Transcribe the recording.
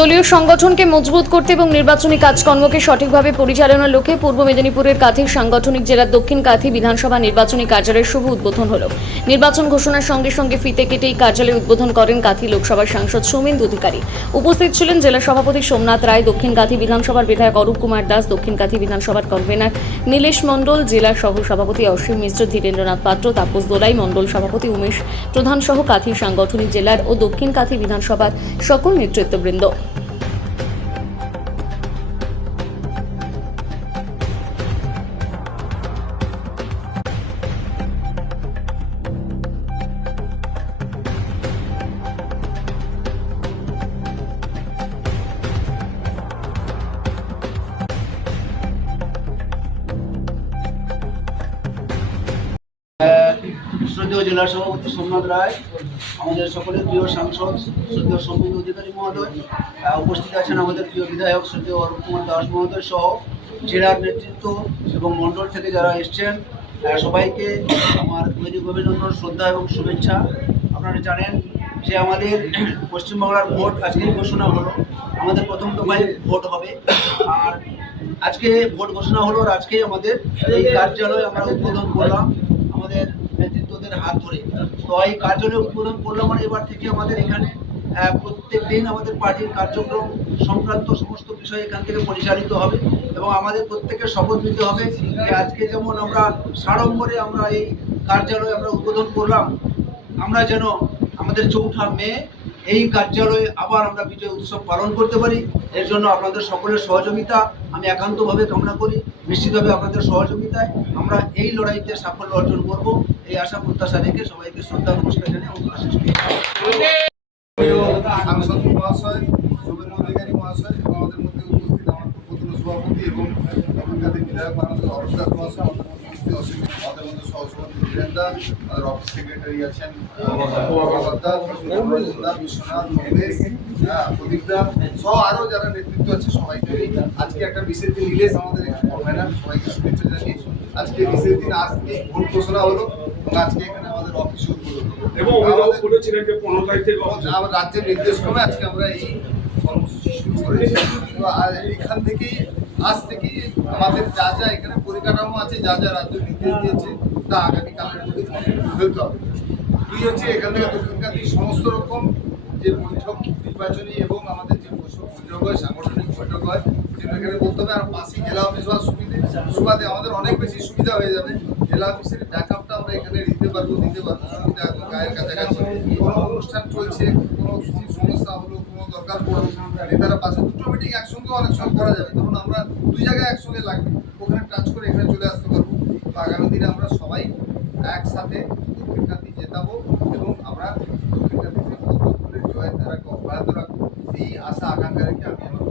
দলীয় সংগঠনকে মজবুত করতে এবং নির্বাচনী কাজকর্মকে সঠিকভাবে পরিচালনার লক্ষ্যে পূর্ব মেদিনীপুরের কাঁথি সাংগঠনিক জেলার দক্ষিণ কাঁথি বিধানসভা নির্বাচনী কার্যালয়ের শুভ উদ্বোধন হল। নির্বাচন ঘোষণার সঙ্গে সঙ্গে ফিতে কেটে এই কার্যালয় উদ্বোধন করেন কাঁথি লোকসভার সাংসদ সৌমেন্দু অধিকারী। উপস্থিত ছিলেন জেলা সভাপতি সোমনাথ রায়, দক্ষিণ কাঁথি বিধানসভার বিধায়ক অরূপ কুমার দাস, দক্ষিণ কাঁথি বিধানসভার কনভেনার নীলেশ মণ্ডল, জেলা সহ সভাপতি অসীম মিশ্র, ধীরেন্দ্রনাথ পাত্র, তাপস দোলাই, মণ্ডল সভাপতি উমেশ প্রধান সহ কাঁথি সাংগঠনিক জেলার ও দক্ষিণ কাঁথি বিধানসভার সকল নেতৃত্ববৃন্দ। শ্রদ্ধেয় জেলা সভাপতি সোমনাথ রায়, আমাদের সকলের প্রিয় সাংসদ শ্রদ্ধেয় সৌমেন্দু অধিকারী মহোদয়, উপস্থিত আছেন আমাদের প্রিয় বিধায়ক শ্রদ্ধেয় অরূপ কুমার দাস মহোদয় সহ জেলার নেতৃত্ব এবং মণ্ডল থেকে যারা এসছেন সবাইকে আমার অভিনন্দন, শ্রদ্ধা এবং শুভেচ্ছা। আপনারা জানেন যে আমাদের পশ্চিমবাংলার ভোট আজকেই ঘোষণা হলো, আমাদের প্রথম দফায় ভোট হবে। আর আজকে ভোট ঘোষণা হলো, আর আজকেই আমাদের এই কার্যালয় আমরা উদ্বোধন করলাম আমাদের নেতৃত্বদের হাত ধরে। তো এই কার্যালয় উদ্বোধন করলাম মানে এবার থেকে আমাদের এখানে প্রত্যেক দিন আমাদের পার্টির কার্যক্রম সংক্রান্ত সমস্ত বিষয় এখান থেকে পরিচালিত হবে এবং আমাদের প্রত্যেকের শপথ নিতে হবে যে আজকে যেমন আমরা সাড়ম্বরে আমরা এই কার্যালয় আমরা উদ্বোধন করলাম, আমরা যেন আমাদের 4ঠা মে এই কার্যালয়ে আবার আমরা বিজয় উৎসব পালন করতে পারি। এর জন্য আপনাদের সকলের সহযোগিতা আমি একান্তভাবে কামনা করি। নিশ্চিতভাবে আপনাদের সহযোগিতায় আমরা এই লড়াইতে সাফল্য অর্জন করব, এই আশা প্রত্যাশা রেখে সবাইকে শ্রদ্ধা নমস্কার জানিয়ে সাংসদ মহাশয়, সৌমেন্দু অধিকারী মহাশয় এবং আমাদের মধ্যে উপস্থিত আমার পূর্বতন সভাপতি এবং এখানকার বিধায়ক আমাদের অরূপ দাস মহাশয়, আমাদের মধ্যে উপস্থিত অসীম, আমাদের মধ্যে সহসভাপতি বীরেন্দা, আমাদের অফিস সেক্রেটারি আছেন বিশ্বনাথ, মহেশ, প্রদীপদা সহ আরও যারা নেতৃত্ব আছে সবাইকে আজকে একটা বিশেষ দিন। নীলেশ আমাদের কনভেনার, সবাইকে শুভেচ্ছা জানিয়ে আজকে বিশেষ দিন, আজ থেকে ভোট ঘোষণা হলো এবং আজকে এখানে আমাদের অফিস উদ্বোধন এবং রাজ্যের নির্দেশক্রমে আজকে আমরা এই কর্মসূচি শুরু করেছি। তো এখান থেকেই আজ থেকেই আমাদের যা যা এখানে পরিকাঠামো আছে, যা যা রাজ্য নির্দেশ দিয়েছে তা আগামীকালের মধ্যে ফেলতে হবে। দুই হচ্ছে এখান থেকে দক্ষিণকান্তির সমস্ত রকম যে বৈঠক নির্বাচনী এবং আমাদের যে বৈঠক হয়, সাংগঠনিক বৈঠক হয়, সেটা এখানে বলতে হবে। আর পাশেই জেলা অফিস হওয়ার সুবাদে আমাদের অনেক বেশি সুবিধা হয়ে যাবে। জেলা অফিসের ব্যাকআপটা আমরা এখানে দিতে পারবো সুবিধা একদম গায়ের কাছাকাছি। কোনো অনুষ্ঠান চলছে, কোনো কিছু সমস্যা হলো, কোনো দরকার পড়লো, নেতারা পাশে দুটো মিটিং একসঙ্গে অনেক সময় করা যাবে। ধরুন আমরা 2 জায়গায় একসঙ্গে লাগবে, ওখানে ট্রান্স করে এখানে চলে আসতে পারবো। তো আগামী দিনে আমরা সবাই একসাথে দক্ষিণকান্তি জেতাবো এবং আমরা দক্ষিণকান্তিতে জয়ের ধারাকে অব্যাহত রাখবো, এই আশা আকাঙ্ক্ষা রেখে আমি আমার